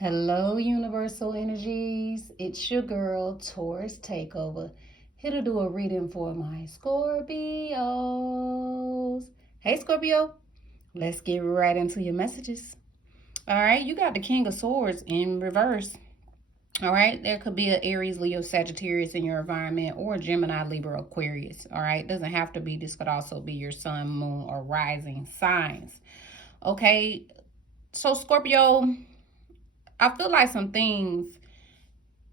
Hello, Universal Energies. It's your girl, Taurus Takeover. Here to do a reading for my Scorpios. Hey, Scorpio. Let's get right into your messages. All right, you got the King of Swords in reverse. All right, there could be an Aries, Leo, Sagittarius in your environment, or Gemini, Libra, Aquarius. All right, doesn't have to be. This could also be your sun, moon, or rising signs. Okay, so Scorpio, I feel like some things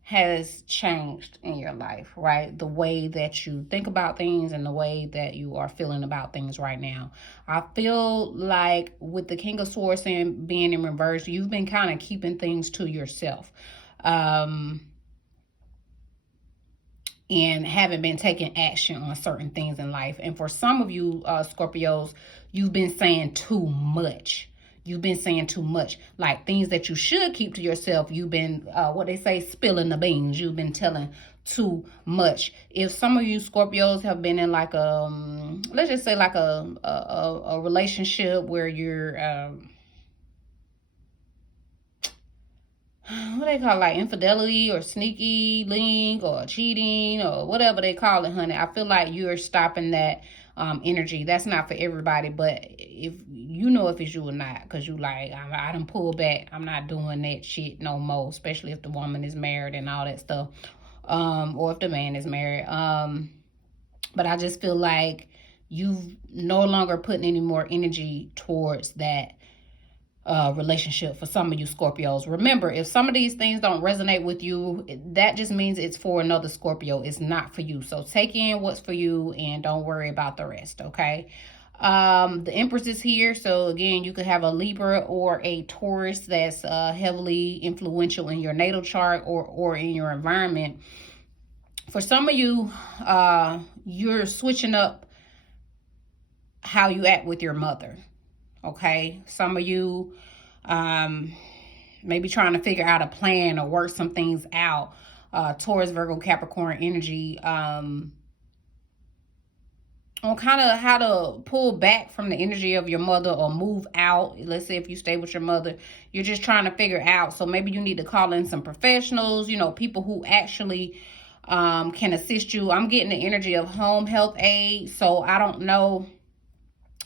has changed in your life, right? The way that you think about things and the way that you are feeling about things right now. I feel like with the King of Swords and being in reverse, you've been kind of keeping things to yourself. And haven't been taking action on certain things in life. And for some of you, Scorpios, you've been saying too much. You've been saying too much, like things that you should keep to yourself. You've been, what they say, spilling the beans. You've been telling too much. If some of you Scorpios have been in like let's just say like a relationship where you're, what they call it, like infidelity or sneaky link or cheating or whatever they call it, honey. I feel like you're stopping that energy. That's not for everybody, but if you know if it's you or not, because you like, I done pull back. I'm not doing that shit no more, especially if the woman is married and all that stuff, or if the man is married. But I just feel like you've no longer putting any more energy towards that relationship for some of you Scorpios. Remember, if some of these things don't resonate with you, that just means it's for another Scorpio. It's not for you. So take in what's for you and don't worry about the rest, okay? The Empress is here. So again, you could have a Libra or a Taurus that's heavily influential in your natal chart or in your environment. For some of you, you're switching up how you act with your mother. Okay, some of you maybe trying to figure out a plan or work some things out. Taurus, Virgo, Capricorn energy on kind of how to pull back from the energy of your mother or move out. Let's say if you stay with your mother, you're just trying to figure out. So maybe you need to call in some professionals, people who actually can assist you. I'm getting the energy of home health aid. So I don't know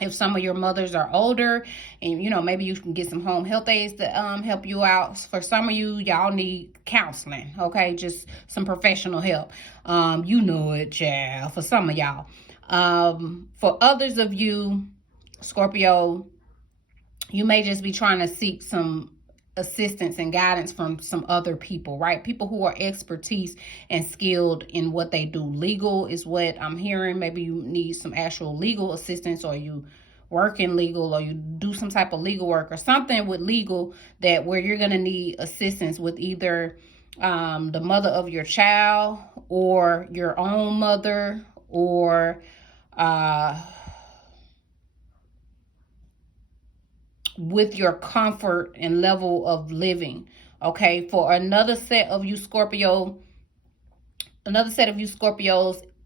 if some of your mothers are older and maybe you can get some home health aides to help you out. For some of you, y'all need counseling, okay? Just some professional help. For some of y'all. For others of you, Scorpio, you may just be trying to seek some assistance and guidance from some other people, right? People who are expertise and skilled in what they do. Legal is what I'm hearing. Maybe you need some actual legal assistance, or you work in legal, or you do some type of legal work or something with legal that where you're going to need assistance with either the mother of your child or your own mother, or with your comfort and level of living. Okay, for another set of you Scorpios,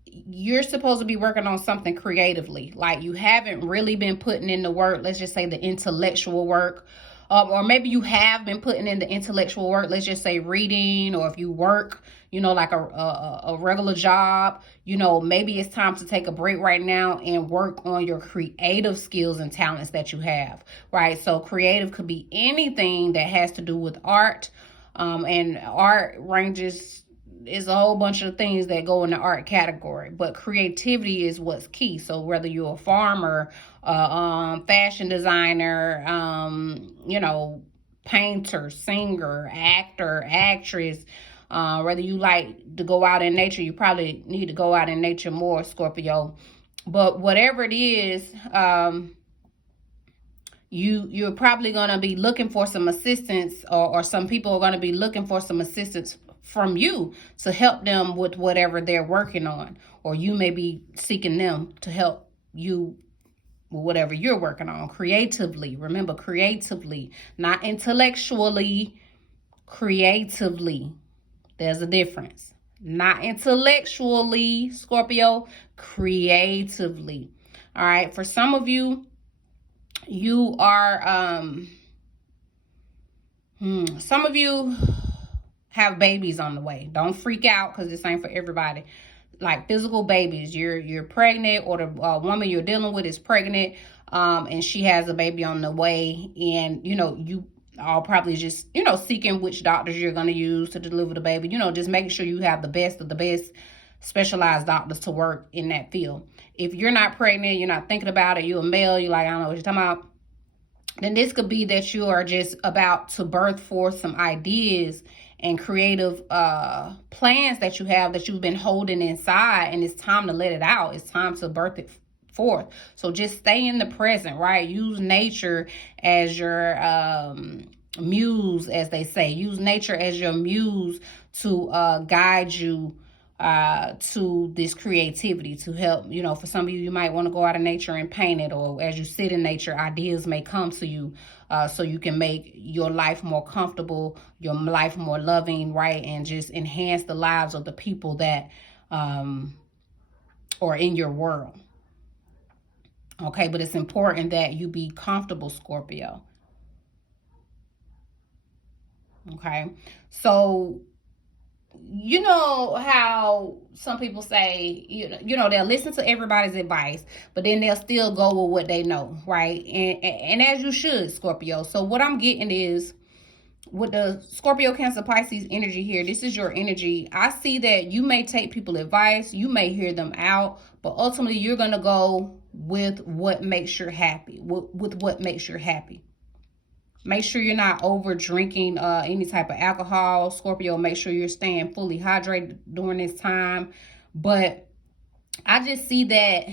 you're supposed to be working on something creatively. Like you haven't really been putting in the work, let's just say the intellectual work. Or maybe you have been putting in the intellectual work, let's just say reading, or if you work, like a regular job, maybe it's time to take a break right now and work on your creative skills and talents that you have, right? So creative could be anything that has to do with art, and art ranges is a whole bunch of things that go in the art category, but creativity is what's key. So whether you're a farmer, fashion designer, painter, singer, actor, actress, whether you like to go out in nature, you probably need to go out in nature more, Scorpio. But whatever it is, you're probably going to be looking for some assistance, or some people are going to be looking for some assistance from you to help them with whatever they're working on, or you may be seeking them to help you with whatever you're working on creatively. Remember, creatively, not intellectually, creatively. There's a difference. Not intellectually, Scorpio, creatively. All right, for some of you, you are Some of you have babies on the way. Don't freak out because this ain't for everybody. Like physical babies, you're pregnant, or the woman you're dealing with is pregnant, and she has a baby on the way, and you all probably just seeking which doctors you're going to use to deliver the baby. Just making sure you have the best of the best specialized doctors to work in that field. If you're not pregnant, you're not thinking about it, you're a male, you're like, I don't know what you're talking about, then this could be that you are just about to birth forth some ideas and creative plans that you have that you've been holding inside, and it's time to let it out. It's time to birth it forth. So just stay in the present, right? Use nature as your muse, as they say. Use nature as your muse to guide you to this creativity, to help. For some of you, you might want to go out of nature and paint it, or as you sit in nature, ideas may come to you, so you can make your life more comfortable, your life more loving, right? And just enhance the lives of the people that are in your world. Okay, but it's important that you be comfortable, Scorpio. Okay, so you know how some people say, they'll listen to everybody's advice, but then they'll still go with what they know, right? And as you should, Scorpio. So what I'm getting is, with the Scorpio, Cancer, Pisces energy here, this is your energy. I see that you may take people's advice, you may hear them out, but ultimately you're going to go with what makes you happy, with what makes you happy. Make sure you're not over drinking any type of alcohol, Scorpio. Make sure you're staying fully hydrated during this time. But I just see that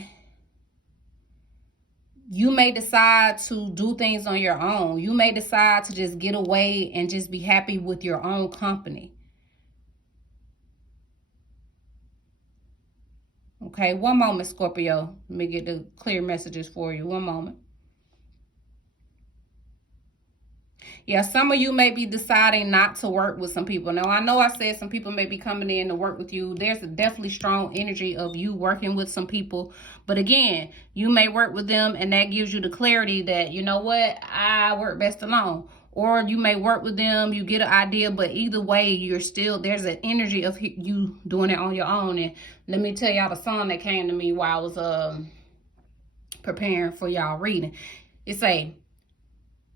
you may decide to do things on your own. You may decide to just get away and just be happy with your own company. Okay, one moment, Scorpio. Let me get the clear messages for you. One moment. Yeah, some of you may be deciding not to work with some people. Now, I know I said some people may be coming in to work with you. There's a definitely strong energy of you working with some people. But again, you may work with them, and that gives you the clarity that, you know what, I work best alone. Or you may work with them, you get an idea, but either way, there's an energy of you doing it on your own. And let me tell y'all the song that came to me while I was preparing for y'all reading. It say,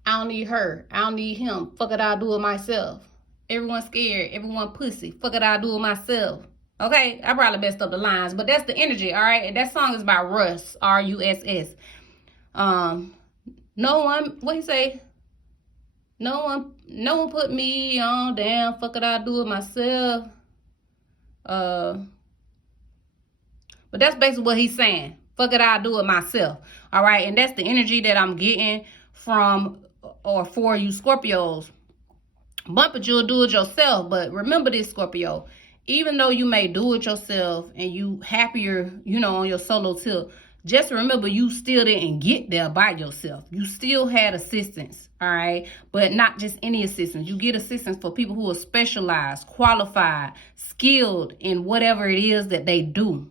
I don't need her. I don't need him. Fuck it, I'll do it myself. Everyone scared. Everyone pussy. Fuck it, I'll do it myself. Okay? I probably messed up the lines, but that's the energy, all right? And that song is by Russ, R-U-S-S. No one, what he say? No one put me on. Damn, fuck it, I'll do it myself. But that's basically what he's saying. Fuck it, I'll do it myself. All right? And that's the energy that I'm getting from or for you Scorpios. But you'll do it yourself. But remember this, Scorpio. Even though you may do it yourself and you happier, on your solo tip, just remember you still didn't get there by yourself. You still had assistance, all right? But not just any assistance. You get assistance for people who are specialized, qualified, skilled in whatever it is that they do,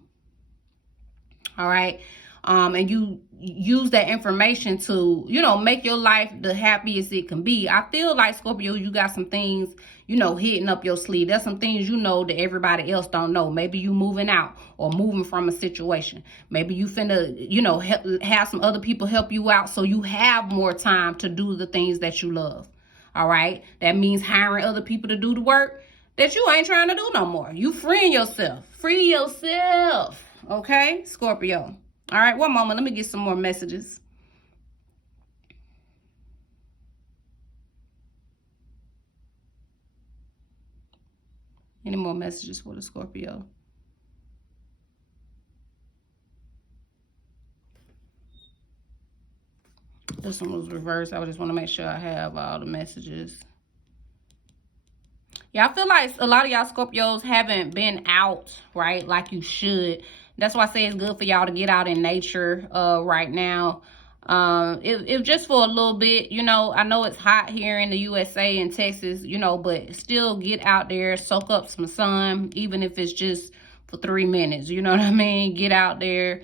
all right? And you use that information to, make your life the happiest it can be. I feel like, Scorpio, you got some things, hitting up your sleeve. There's some things that everybody else don't know. Maybe you moving out or moving from a situation. Maybe you finna, have some other people help you out so you have more time to do the things that you love. All right? That means hiring other people to do the work that you ain't trying to do no more. You freeing yourself. Free yourself. Okay, Scorpio. All right, one moment. Let me get some more messages. Any more messages for the Scorpio? This one was reversed. I just want to make sure I have all the messages. Yeah, I feel like a lot of y'all Scorpios haven't been out, right, like you should. That's why I say it's good for y'all to get out in nature right now. If just for a little bit, I know it's hot here in the USA and Texas, but still get out there, soak up some sun, even if it's just for 3 minutes. You know what I mean? Get out there.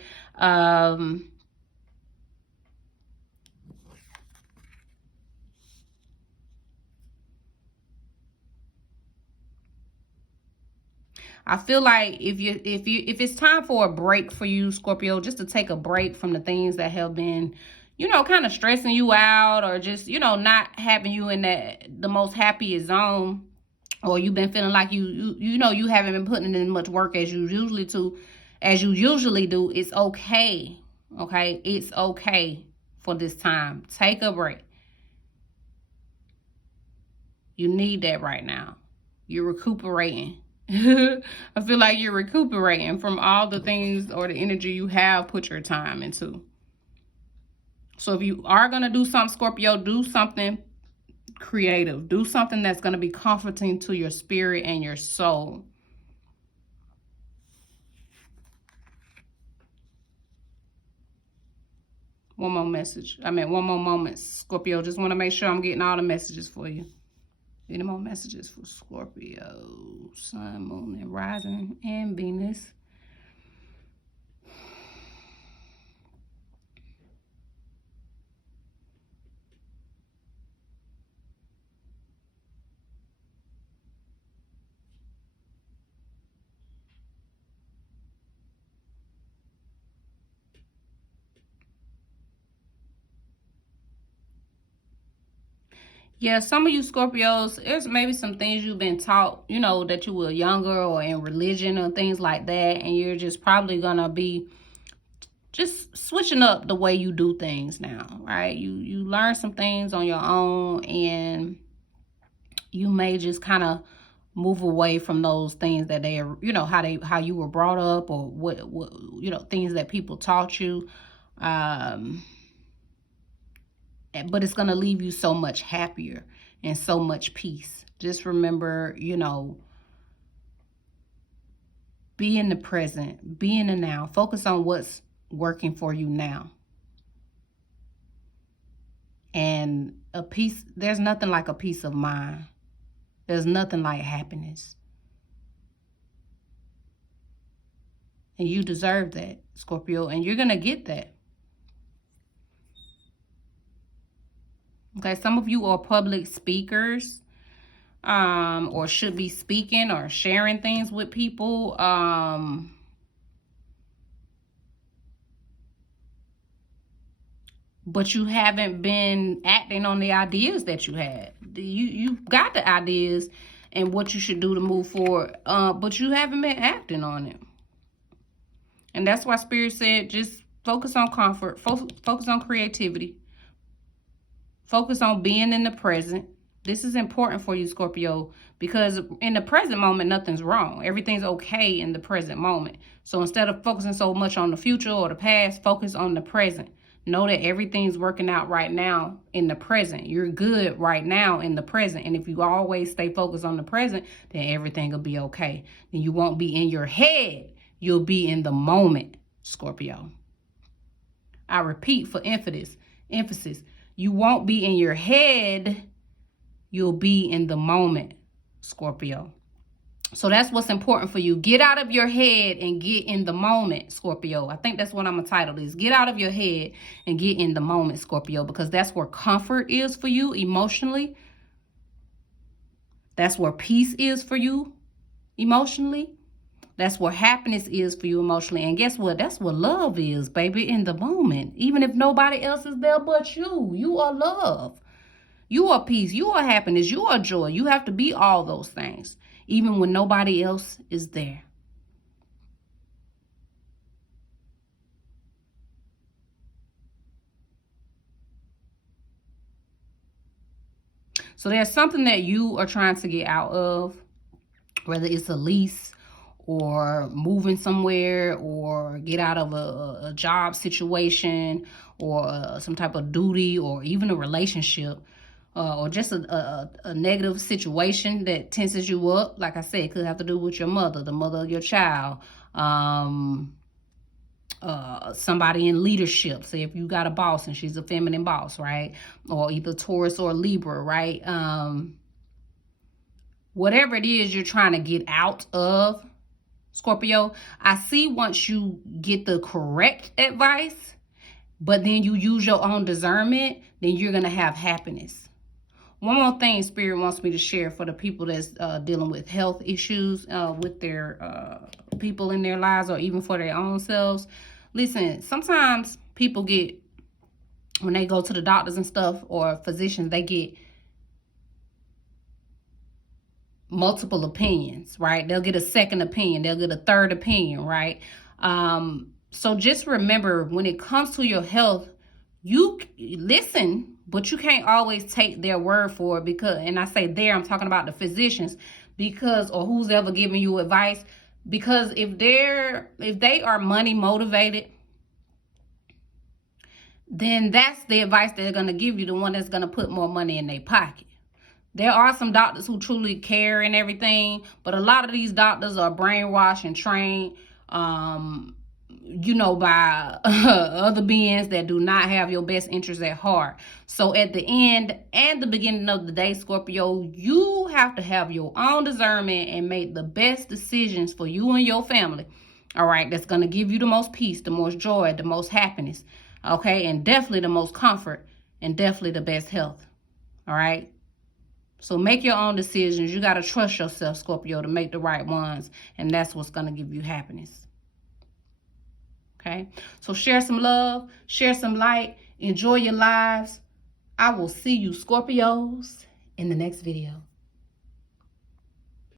I feel like if it's time for a break for you, Scorpio, just to take a break from the things that have been, you know, kind of stressing you out, or just, you know, not having you in the most happiest zone, or you've been feeling like you know you haven't been putting in much work as you usually do, it's okay. Okay, it's okay for this time. Take a break. You need that right now. You're recuperating. I feel like you're recuperating from all the things or the energy you have put your time into. So if you are going to do something, Scorpio, do something creative. Do something that's going to be comforting to your spirit and your soul. One more moment, Scorpio. Just want to make sure I'm getting all the messages for you. Any more messages for Scorpio, Sun, Moon, and Rising, and Venus? Yeah, some of you Scorpios, there's maybe some things you've been taught, you know, that you were younger or in religion or things like that. And you're just probably going to be just switching up the way you do things now, right? You learn some things on your own, and you may just kind of move away from those things that they are, you know, how you were brought up, or what you know, things that people taught you. But it's going to leave you so much happier and so much peace. Just remember, you know, be in the present, be in the now. Focus on what's working for you now. And a peace, there's nothing like a peace of mind. There's nothing like happiness. And you deserve that, Scorpio, and you're going to get that. Okay, some of you are public speakers, or should be speaking or sharing things with people. But you haven't been acting on the ideas that you had. You've got the ideas and what you should do to move forward, but you haven't been acting on it. And that's why Spirit said just focus on comfort, focus on creativity. Focus on being in the present. This is important for you, Scorpio, because in the present moment, nothing's wrong. Everything's okay in the present moment. So instead of focusing so much on the future or the past, focus on the present. Know that everything's working out right now in the present. You're good right now in the present. And if you always stay focused on the present, then everything will be okay. Then you won't be in your head. You'll be in the moment, Scorpio. I repeat for emphasis. You won't be in your head. You'll be in the moment, Scorpio. So that's what's important for you. Get out of your head and get in the moment, Scorpio. I think that's what I'm going to title this. Get out of your head and get in the moment, Scorpio, because that's where comfort is for you emotionally. That's where peace is for you emotionally. That's where happiness is for you emotionally. And guess what? That's what love is, baby, in the moment. Even if nobody else is there but you. You are love. You are peace. You are happiness. You are joy. You have to be all those things, even when nobody else is there. So there's something that you are trying to get out of, whether it's a lease or moving somewhere, or get out of a job situation, or some type of duty, or even a relationship, or just a negative situation that tenses you up. Like I said, it could have to do with your mother, the mother of your child, somebody in leadership. Say if you got a boss and she's a feminine boss, right? Or either Taurus or Libra, right? Whatever it is you're trying to get out of, Scorpio, I see once you get the correct advice, but then you use your own discernment, then you're going to have happiness. One more thing Spirit wants me to share for the people that's dealing with health issues with their people in their lives, or even for their own selves. Listen, sometimes people get, when they go to the doctors and stuff, or physicians, they get multiple opinions, right? They'll get a second opinion. They'll get a third opinion, right? So just remember, when it comes to your health, you listen, but you can't always take their word for it, because, and I say there, I'm talking about the physicians, because, or who's ever giving you advice, because if they are money motivated, then that's the advice they're going to give you, the one that's going to put more money in their pocket. There are some doctors who truly care and everything, but a lot of these doctors are brainwashed and trained, by other beings that do not have your best interests at heart. So at the end and the beginning of the day, Scorpio, you have to have your own discernment and make the best decisions for you and your family. All right, that's going to give you the most peace, the most joy, the most happiness. Okay, and definitely the most comfort, and definitely the best health. All right. So make your own decisions. You got to trust yourself, Scorpio, to make the right ones. And that's what's going to give you happiness. Okay. So share some love, share some light, enjoy your lives. I will see you, Scorpios, in the next video.